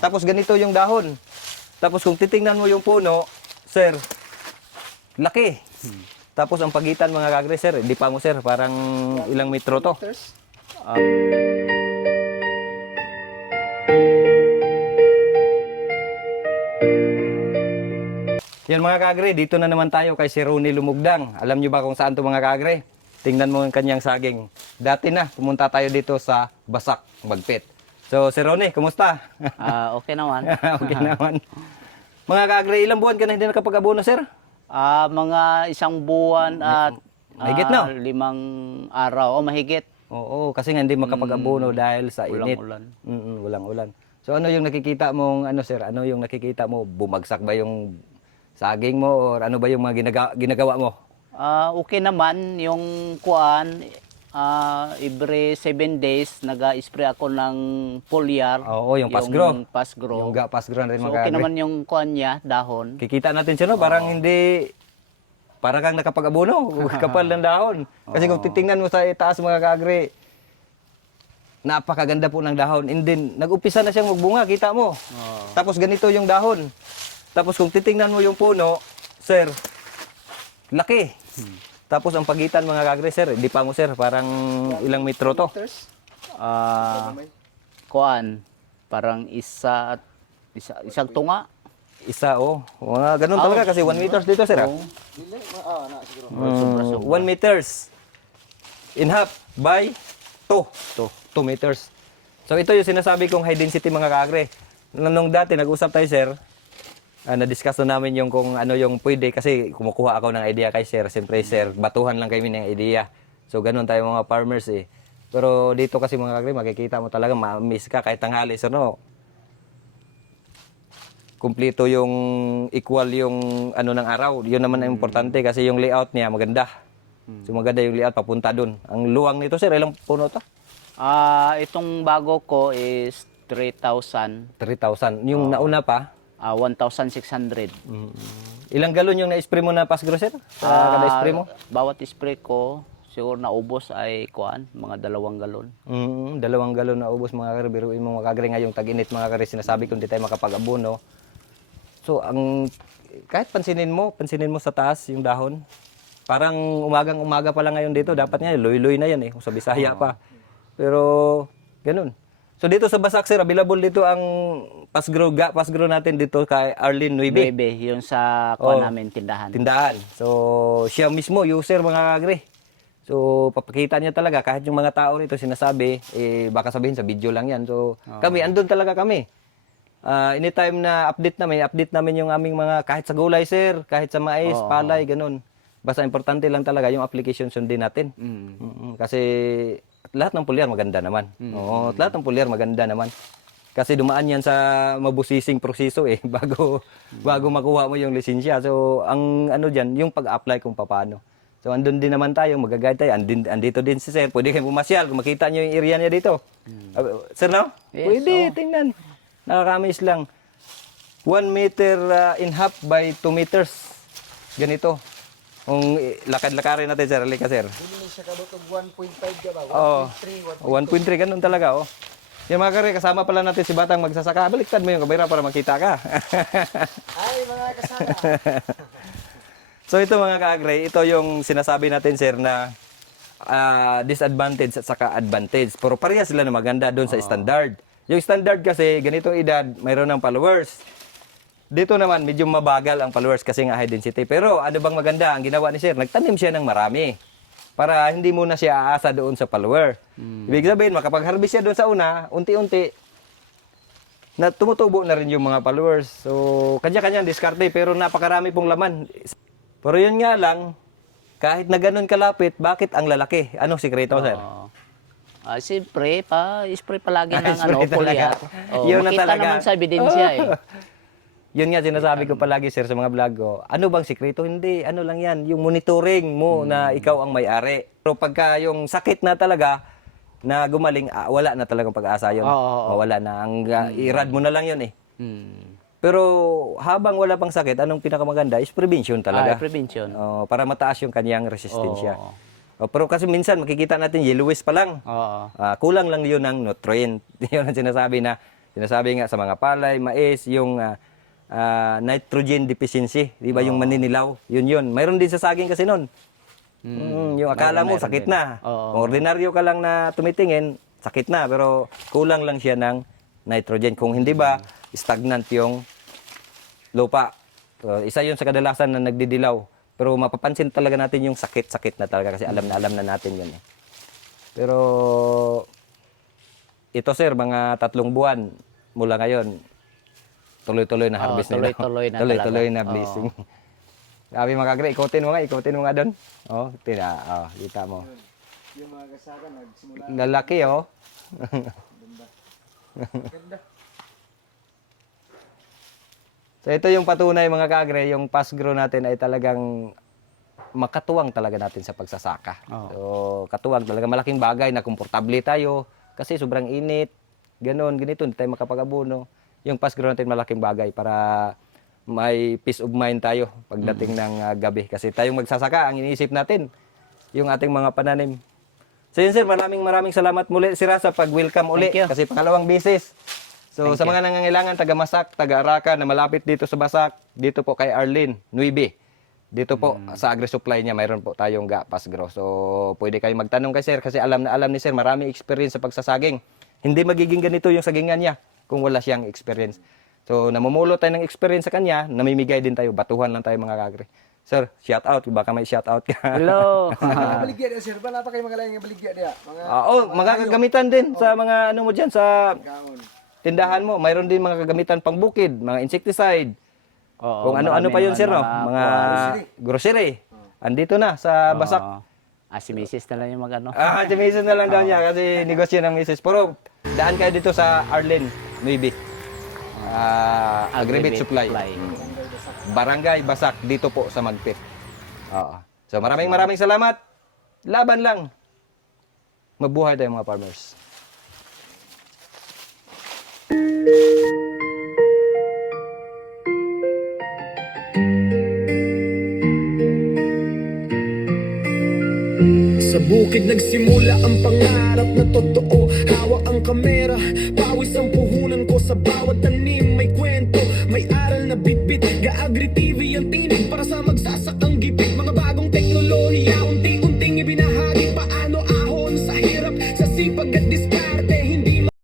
Tapos ganito yung dahon. Tapos kung titingnan mo yung puno, sir, laki. Tapos ang pagitan mga kagre, sir, hindi pa mo sir, parang ilang metro to. Yan mga kagre, dito na naman tayo kay si Ronnie Lumugdang. Alam nyo ba kung saan to mga kagre? Tingnan mo ang kanyang saging. Dati na, pumunta tayo dito sa Basak, Magpit. So, si Ronnie, kumusta? Okay naman. Okay naman. Mga kagre, ilang buwan ka na hindi nakapag-abono, sir? Mga 1 buwan at Mahigit na. 5 araw. O mahigit. Oo, kasi nga hindi makapag-abono dahil sa Walang init. ulan. Walang ulan. So, ano yung nakikita mong, ano sir, ano yung nakikita mo? Bumagsak ba yung saging mo or ano ba yung mga ginagawa mo? Okay naman yung kuan. Every 7 days nag-spray ako ng foliar. Oo, yung Pasgro. Yung Pasgro. Yung Pasgro na rin So mga okay kagre. naman yung kuan niya, dahon. Kikita natin siya, no? Parang hindi, parang kang nakapag-abono, kapal ng dahon. Kasi kung titingnan mo sa itaas mga kagre, napakaganda po ng dahon. And then, nag-upisa na siyang magbunga, kita mo. Tapos ganito yung dahon. Tapos kung titingnan mo yung puno, sir, laki. Tapos ang pagitan mga kagre, sir, hindi pa mo sir, parang ilang metro to. Kuan. Parang isang tunga. Isa, oh. Mga ganun talaga kasi 1 meters dito, sir. Oo. 1 meters in half by 2 meters. So ito yung sinasabi kong high density mga kagre. Nung dati nag-usap tayo, sir, na-discuss na namin yung kung ano yung pwede kasi kumukuha ako ng idea kay sir. Siyempre, sir, batuhan lang kami ng idea. So ganun tayo mga farmers eh. Pero dito kasi mga kagre, makikita mo talaga ma-miss ka kahit tanghali, sir, no? Kumpleto yung equal yung ano ng araw. Yun naman ang importante kasi yung layout niya maganda. So maganda yung layout papunta dun. Ang luwang nito, sir, ilang puno to? Itong bago ko is 3,000. 3,000. Yung nauna pa, 1,600. ilang galon yung na-spray mo na Pasgro, sir? Sa kada spray mo? Bawat spray ko, siguro naubos ay kuan, mga 2 galon. 2 galon na ubos mga kagre. Biruin mo mga kagre ngayong tag-init mga kagre. Sinasabi kung di tayo makapag-abono. So, kahit pansinin mo sa taas yung dahon. Parang umagang-umaga pa lang ngayon dito. Dapat nga, loy-loy na yan eh. Kung sa Bisaya pa. Pero, ganun. So, dito sa Basak, sir, available dito ang Pasgro natin dito kay Arlene Nuibe. Bebe, yung sa kuan namin, tindahan. Tindahan. So, siya mismo, user mga kagre. So, papakita niya talaga. Kahit yung mga tao rito sinasabi, baka sabihin sa video lang yan. So, kami, andun talaga kami. Anytime na update namin yung aming mga, kahit sa gulay, sir, kahit sa mais, palay, ganun. Basta importante lang talaga yung application sundin natin. Kasi lahat ng pulyar maganda naman. Oo, lahat ng pulyar maganda naman. Kasi dumaan yan sa mabusising proseso eh, bago makuha mo yung lisensya. So, ang ano dyan, yung pag-apply kung paano. So, andun din naman tayo, mag-guide tayo. Andito din si sir, pwede kayo pumasyal, kung makita nyo yung area niya dito. Sir, no? Yes, Pwede, tingnan. Nakakamiss lang. 1 meter in half by 2 meters. Ganito. Kung lakad-lakarin natin, sir. Halika, sir. Hindi siya kabutog 1.5 ka ba? Oo. 1.3, 1.3, ganun talaga, oh. Yung mga kare, kasama pala natin si Batang magsasaka. Baliktad mo yung kamera para makita ka. Ay, mga kasama. So ito mga kaagre, ito yung sinasabi natin, sir, na disadvantage at saka advantage. Pero parehas sila na maganda doon sa standard. Yung standard kasi, ganitong edad, mayroon ng followers. Dito naman, medyo mabagal ang followers kasi nga high density. Pero ano bang maganda? Ang ginawa ni sir, nagtanim siya ng marami. Para hindi muna siya aasa doon sa follower. Ibig sabihin, makapag-harvest siya doon sa una, unti-unti, na tumutubo na rin yung mga followers. So, kanya-kanya diskarte, pero napakarami pong laman. Pero yun nga lang, kahit na ganun kalapit, bakit ang lalaki? Anong sikreto, sir? Siyempre, spray palagi ng Spray foliar. talaga. Yun na Makita talaga. naman sa ebidensya eh. Yun nga sinasabi ko palagi, sir, sa mga vlog ko. Ano bang sikreto? Hindi, ano lang yan, yung monitoring mo na ikaw ang may-ari. Pero pagka yung sakit na talaga, na gumaling, wala na talagang pag-asa yun. Wala na. I-rad mo na lang yun eh. Pero habang wala pang sakit, anong pinakamaganda is prevention talaga. Prevention. Para mataas yung kanyang resistensya. Pero kasi minsan makikita natin yellowish pa lang. Kulang lang yun ng nutrient. Yun ang sinasabi na Sinasabi nga sa mga palay, mais, yung nitrogen deficiency, di ba yung maninilaw, yun. Mayroon din sa saging kasi nun. Yung akala mo Meron sakit din. na. Oo. Kung ordinaryo ka lang na tumitingin, sakit na, pero kulang lang siya ng nitrogen. Kung hindi ba, stagnant yung lupa. So, isa yun sa kadalasan na nagdidilaw. Pero mapapansin talaga natin yung sakit-sakit na talaga kasi alam na natin yun eh. Pero ito sir, mga 3 buwan mula ngayon, tuloy-tuloy na harvest nila. tuloy-tuloy na Tuloy-tuloy talaga. na blessing. Grabe mga kagre, ikutin mo nga doon. Oh, kita mo. Yung mga kasaka nagsimula. Lalaki oh. Ganda. So ito yung patunay mga kagre, yung past grow natin ay talagang makatuwang talaga natin sa pagsasaka. So katuwang talaga, malaking bagay na komportable tayo kasi sobrang init. Ganito, hindi tayo makapag-abono. Yung past grow natin malaking bagay para may peace of mind tayo pagdating ng gabi. Kasi tayong magsasaka, ang iniisip natin, yung ating mga pananim. So yun sir, maraming salamat muli sir sa pag-welcome uli. Thank you. Kasi pangalawang beses. So sa mga nangangailangan, taga Masak, taga Araca na malapit dito sa Basak, dito po kay Arlene Nuibe. Dito po sa agri-supply niya, mayroon po tayong past grow. So pwede kayo magtanong kay sir kasi alam ni sir, maraming experience sa pagsasaging. Hindi magiging ganito yung sagingan niya kung wala siyang experience. So, namumulo tayo ng experience sa kanya, namimigay din tayo, batuhan lang tayo mga kagre. Sir, shout out, baka may shout out ka. Hello. Mga baligya dia sir, ba napa kayo mga lain nga baligya dia? Mga Mga kagamitan din sa mga ano mo diyan sa kaon. tindahan mo. Mayroon din mga kagamitan pang bukid, mga insecticide. Oo, Kung ano-ano pa yun sir, no? Mga grocery. Andito na sa Basak. Si Mrs. na lang yung mag-ano. Si Mason na lang daw niya kasi negosyo ng Mrs. Pero daan kayo dito sa Arlene, maybe. Agribit Supply. Barangay Basak, dito po sa Magpit. Oo. So maraming salamat. Laban lang. Mabuhay tayo mga farmers. Sa bukid nagsimula ang pangarap na totoo. Hawak ang kamera, pawis ang puhunan ko. Sa bawat tanim may kwento, may aral na bitbit. Ga-Agri TV ang